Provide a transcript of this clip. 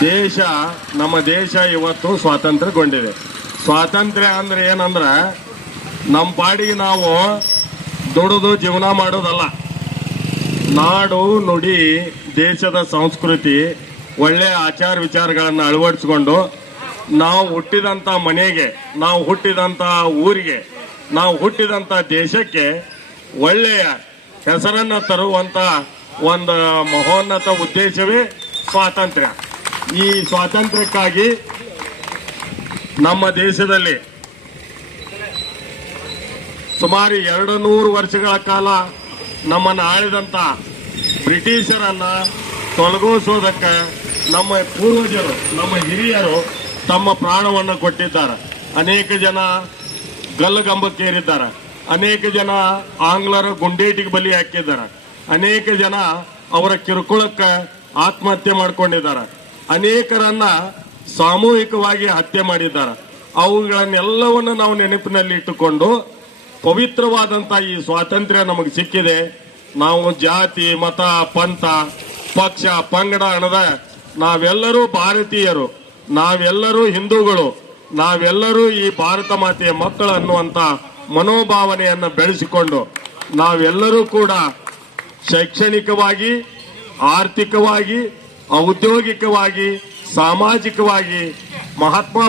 ದೇಶ, ನಮ್ಮ ದೇಶ ಇವತ್ತು ಸ್ವಾತಂತ್ರ್ಯಗೊಂಡಿದೆ. ಸ್ವಾತಂತ್ರ್ಯ ಅಂದ್ರೆ ಏನಂದ್ರೆ ನಮ್ಮ ಪಾಡಿಗೆ ನಾವು ದುಡಿದು ಜೀವನ ಮಾಡೋದಲ್ಲ. ನಾಡು, ನುಡಿ, ದೇಶದ ಸಂಸ್ಕೃತಿ ಒಳ್ಳೆಯ ಆಚಾರ ವಿಚಾರಗಳನ್ನು ಅಳವಡಿಸಿಕೊಂಡು ನಾವು ಹುಟ್ಟಿದಂಥ ಮನೆಗೆ, ನಾವು ಹುಟ್ಟಿದಂಥ ಊರಿಗೆ, ನಾವು ಹುಟ್ಟಿದಂಥ ದೇಶಕ್ಕೆ ಒಳ್ಳೆಯ ಹೆಸರನ್ನು ತರುವಂತ ಒಂದು ಮಹೋನ್ನತ ಉದ್ದೇಶವೇ ಸ್ವಾತಂತ್ರ್ಯ. ಈ ಸ್ವಾತಂತ್ರ್ಯಕ್ಕಾಗಿ ನಮ್ಮ ದೇಶದಲ್ಲಿ ಸುಮಾರು ಎರಡು ನೂರು ವರ್ಷಗಳ ಕಾಲ ನಮ್ಮನ್ನು ಆಳಿದಂಥ ಬ್ರಿಟಿಷರನ್ನ ತೊಲಗಿಸೋದಕ್ಕೆ ನಮ್ಮ ಪೂರ್ವಜರು, ನಮ್ಮ ಹಿರಿಯರು ತಮ್ಮ ಪ್ರಾಣವನ್ನು ಕೊಟ್ಟಿದ್ದಾರೆ. ಅನೇಕ ಜನ ಗಲ್ಲುಗಂಬಕ್ಕೇರಿದ್ದಾರೆ. ಅನೇಕ ಜನ ಆಂಗ್ಲರ ಗುಂಡೇಟಿಗೆ ಬಲಿ ಹಾಕಿದ್ದಾರೆ. ಅನೇಕ ಜನ ಅವರ ಕಿರುಕುಳಕ್ಕೆ ಆತ್ಮಹತ್ಯೆ ಮಾಡ್ಕೊಂಡಿದ್ದಾರೆ. ಅನೇಕರನ್ನ ಸಾಮೂಹಿಕವಾಗಿ ಹತ್ಯೆ ಮಾಡಿದ್ದಾರೆ. ಅವುಗಳನ್ನೆಲ್ಲವನ್ನು ನಾವು ನೆನಪಿನಲ್ಲಿ ಇಟ್ಟುಕೊಂಡು ಪವಿತ್ರವಾದಂತ ಈ ಸ್ವಾತಂತ್ರ್ಯ ನಮಗೆ ಸಿಕ್ಕಿದೆ. ನಾವು ಜಾತಿ, ಮತ, ಪಂಥ, ಪಕ್ಷ, ಪಂಗಡ ಅನ್ನದ ನಾವೆಲ್ಲರೂ ಭಾರತೀಯರು. ನಾವೆಲ್ಲರೂ ಹಿಂದೂಗಳು. ನಾವೆಲ್ಲರೂ ಈ ಭಾರತ ಮಾತೆಯ ಮಕ್ಕಳು ಅನ್ನುವಂತ ಮನೋಭಾವನೆಯನ್ನು ಬೆಳೆಸಿಕೊಂಡು ನಾವೆಲ್ಲರೂ ಕೂಡ ಶೈಕ್ಷಣಿಕವಾಗಿ, ಆರ್ಥಿಕವಾಗಿ ಔದ್ಯೋಗಿಕವಾಗಿ ಸಾಮಾಜಿಕವಾಗಿ ಮಹಾತ್ಮ